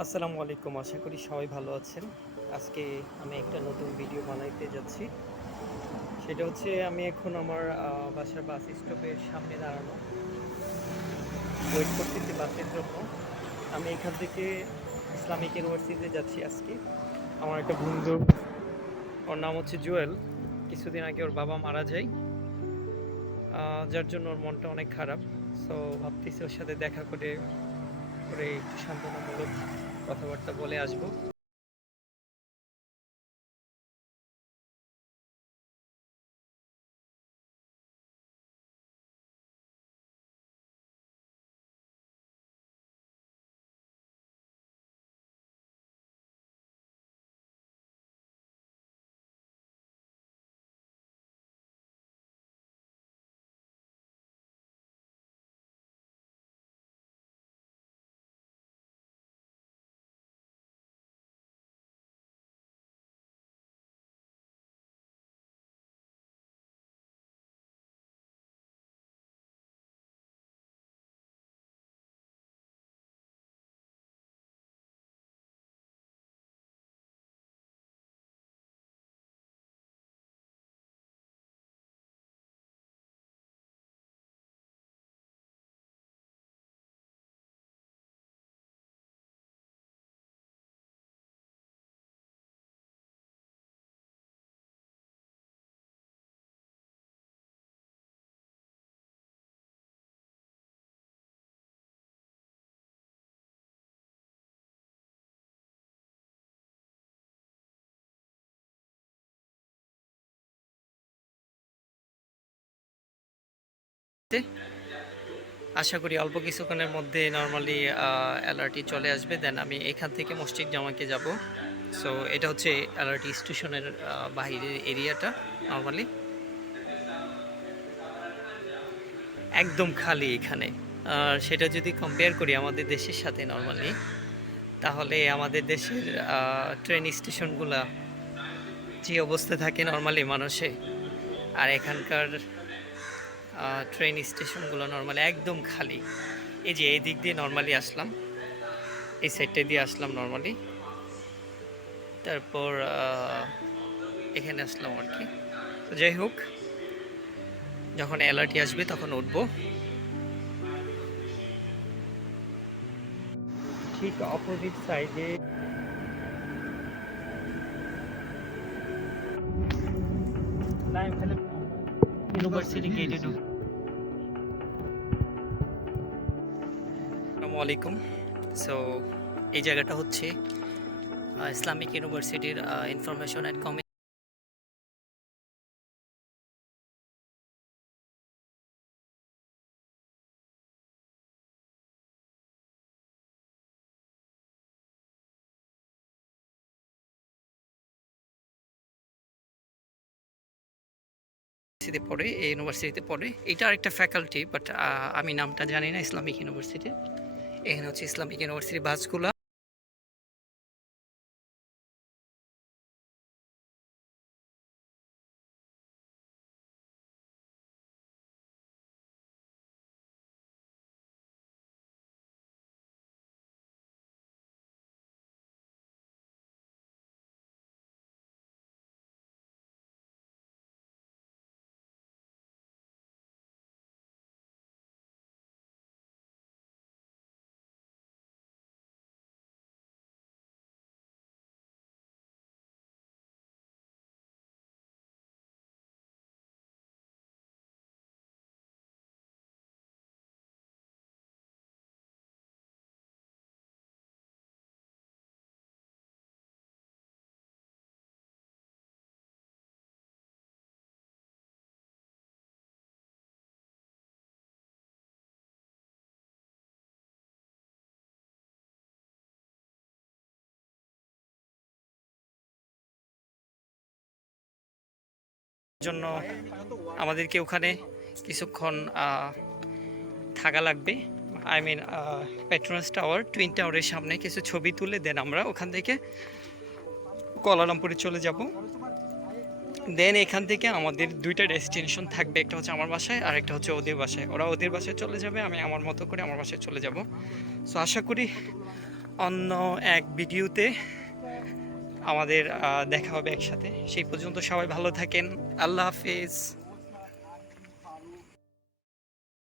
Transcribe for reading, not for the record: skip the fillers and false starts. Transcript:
আসসালামু আলাইকুম। আশা করি সবাই ভালো আছেন। আজকে আমি একটা নতুন ভিডিও বানাইতে যাচ্ছি। সেটা হচ্ছে আমি এখন আমার বাসার বাস স্টপের সামনে দাঁড়ানো। ওয়েট করতেছি বাসের জন্য। আমি এখান থেকে ইসলামিক ইউনিভার্সিটিতে যাচ্ছি আজকে। আমার একটা বন্ধু, ওর নাম হচ্ছে জুয়েল। কিছুদিন আগে ওর বাবা মারা যায়। যার জন্য ওর মনটা অনেক খারাপ। সো ভাবতেছি ওর সাথে দেখা করে একটু সান্ত্বনামূলক কথাবার্তা বলে আসবো। আশা করি অল্প কিছুক্ষণের মধ্যে নর্মালি অ্যালার্টটি চলে আসবে। দেন আমি এখান থেকে মসজিদ জামাকে যাব। সো এটা হচ্ছে অ্যালার্টি স্টেশনের বাহিরের এরিয়াটা। নর্মালি একদম খালি এখানে। আর সেটা যদি কম্পেয়ার করি আমাদের দেশের সাথে নর্মালি, তাহলে আমাদের দেশের ট্রেন স্টেশনগুলা যে অবস্থা থাকে নর্মালি মানুষে, আর এখানকার ট্রেন স্টেশনগুলো নর্মালি একদম খালি। এই যে এই দিক দিয়ে নর্মালি আসলাম, এই সাইডটা দিয়ে আসলাম নর্মালি, তারপর এখানে আসলাম আর কি। তো যাই হোক, যখন অ্যালার্টি আসবে তখন উঠবো। ঠিক অপোজিট সাইডে ইউনিভার্সিটি গেটে ঢুক। আসসালামু আলাইকুম। সো এই জায়গাটা হচ্ছে ইসলামিক ইউনিভার্সিটির ইনফরমেশন অ্যান্ড কমিউনিকেশন পড়ে, এই ইউনিভার্সিটিতে পড়ে। এটা আরেকটা ফ্যাকাল্টি, বাট আমি নামটা জানি না ইসলামিক ইউনিভার্সিটি। এখানে হচ্ছে ইসলামিক ইউনিভার্সিটির বাসগুলো। জন্য আমাদেরকে ওখানে কিছুক্ষণ থাকা লাগবে। I mean Petronas tower, twin টাওয়ারের সামনে কিছু ছবি তুলে দেন আমরা ওখান থেকে কুয়ালালামপুরে চলে যাব। দেন এখান থেকে আমাদের দুইটা ডেস্টিনেশন থাকবে, একটা হচ্ছে আমার বাসায় আর একটা হচ্ছে ওদের বাসায়। ওরা ওদের বাসায় চলে যাবে, আমি আমার মতো করে আমার বাসায় চলে যাব। সো আশা করি অন্য এক ভিডিওতে আমাদের দেখা হবে একসাথে। সেই পর্যন্ত সবাই ভালো থাকেন। আল্লাহ হাফেজ।